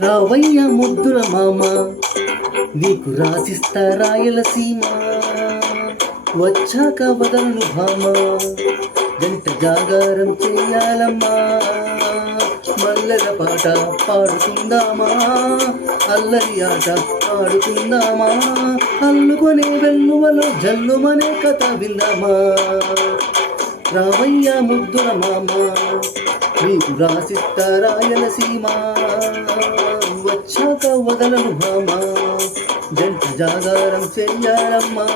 రావయ్య ముద్దుల మామ, నీకు రాసిస్తా రాయలసీమ. వచ్చాక వదలను భామ, గంట జాగారం చెయ్యాలమ్మా. మల్లెల పాట పాడుకుందామా, అల్లరి ఆట ఆడుకుందామా. అల్లుకొనే వెల్లువలో జల్లుమనే కథ విందామా. రావయ్య ముద్దుల మామ, నీకు రాసిస్తా రాయలసీమ. వచ్చాక వదలను భామ, జంట జాగారం చెయ్యాలమ్మా.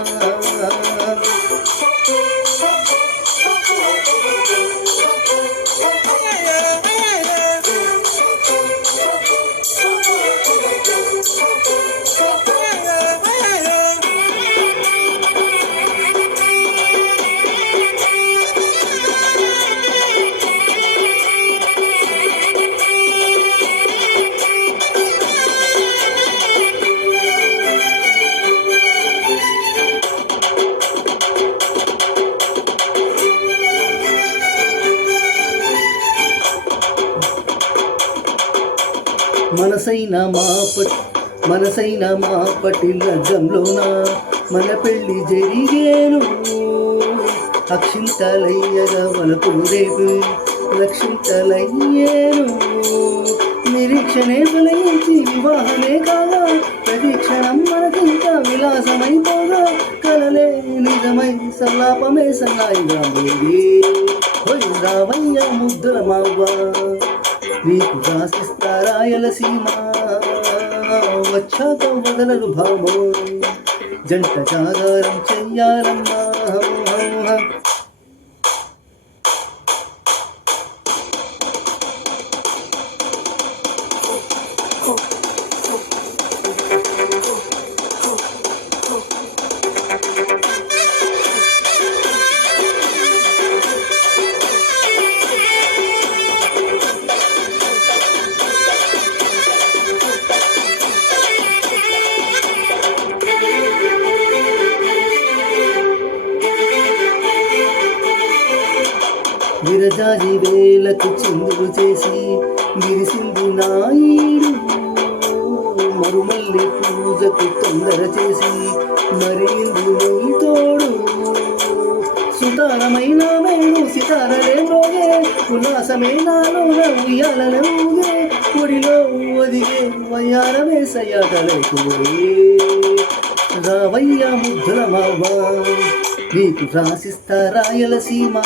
మనసైన మాపటి లగ్గంలోన మన పెళ్ళి జరిగేను. అక్షింతలయ్యగా వలపులు రేపు లక్షింతలయ్యేను. నిరీక్షణే ఫలించి వివాహమే కాగా, ప్రతిక్షణం మనకింకా విలాసమైపోగా. కలలే నిజమై సల్లాపమే సన్నాయిగా మోగే. రావయ్య ముద్దుల మావ్వ, నీకు రాసిస్తా రాయలసీమ. వచ్చాక వదలను భామో, జంట జాగారం చెయ్యాలమ్మా. విరజాజి వేలకు చిందులు చేసి విరిసింది నాయుడు. మరుమల్లి పూజకు తొందర చేసి మరింది నీ తోడు. సుతారమైన మేను సితారలే మోగే, ఉల్లాసమే నాలోన ఉయ్యాలనే ఊగే. ఒడిలో ఒదిగే వయ్యారమే సయ్యాటలేకుపోయే. రావయ్య ముద్దుల మావ, నీకు రాసిస్తా రాయలసీమ.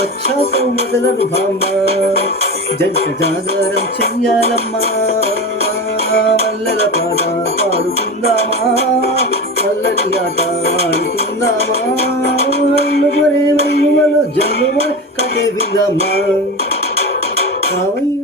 వచ్చాక వదలను భామ, జంట జాగారం చెయ్యాలమ్మా. మల్లెల పాట పాడుకుందామా, అల్లరి ఆట ఆడుకుందామా. అల్లుకొనే వెల్లువలో జల్లుమ కథ విందామా. రావయ్య